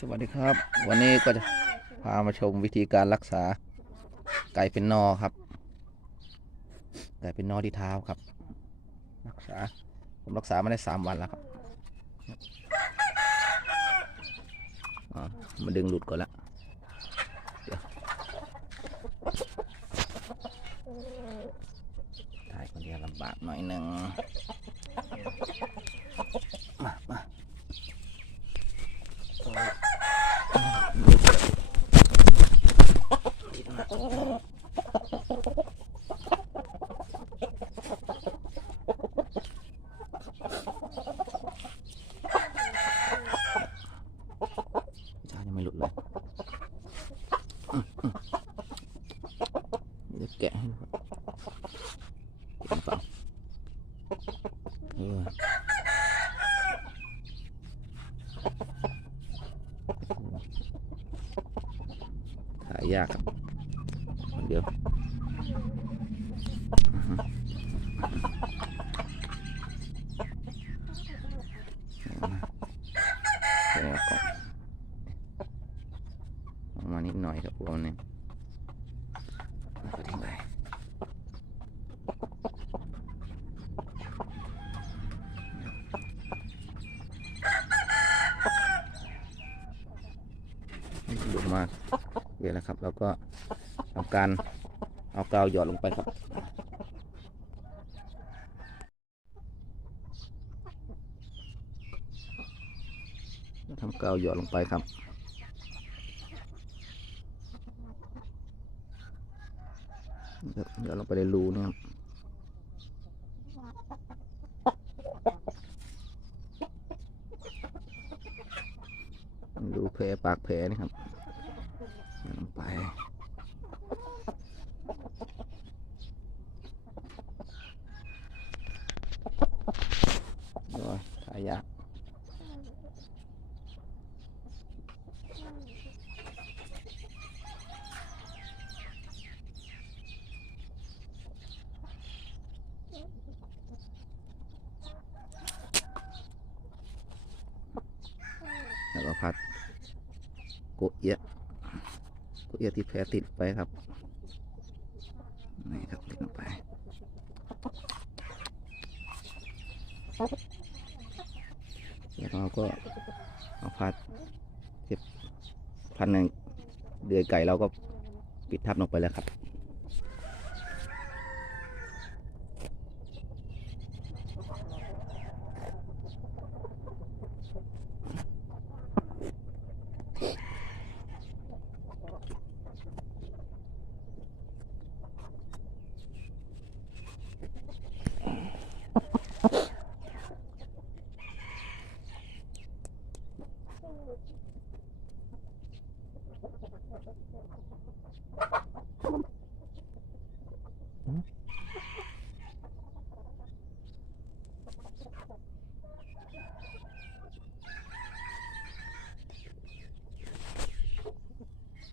สวัสดีครับ วันนี้ก็จะพามาชมวิธีการรักษาไก่เป็นนอครับ ไก่เป็นนอที่เท้าครับ รักษาผมรักษามาได้สามวันแล้วครับมาดึงหลุดก่อนละเดี๋ยวถ่ายคนเดียวลำบากหน่อยหนึ่งมามายังไม่หลุดเลยอืมอืมเดี๋ยวแกะให้ดู ครับเก็บเปล่าเออถ่ายยากครับเดี๋ยวอือฮึเอา มาเอาก่อนเอามานิดหน่อยครับพวกนี้แล้วก็ทิ้งไปไม่ดุมากเดี๋ยวนะครับ แล้วก็ทำการเอากาวหยอดลงไปครับทำกาวหยอดลงไปครับหยอดลงไปในรูนะครับรูแผลปากแผลนี่ครับ ลงไปโอ้ยถ่ายยากแล้วก็พัดโกะเอียะโกะ เอียะที่แผลติดไปครับนี่ครับติดลงไปแล้วเราก็เอาพัดเก็บพันหนึ่งเดือยไก่เราก็ปิดทับลงไปแล้วครับ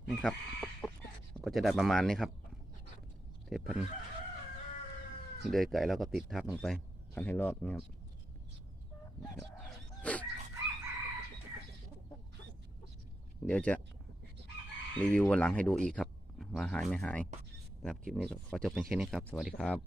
นี่ครับ ก็จะได้ประมาณนี้ครับเทปพันเดือยไก่แล้วก็ติดทับลงไป พันให้รอบนี่ครับนี่ครับเดี๋ยวจะ รีวิววันหลังให้ดูอีกครับ ว่าหายไม่หายสำหรับคลิปนี้ก็ขอจบเป็นแค่นี้ครับ สวัสดีครับ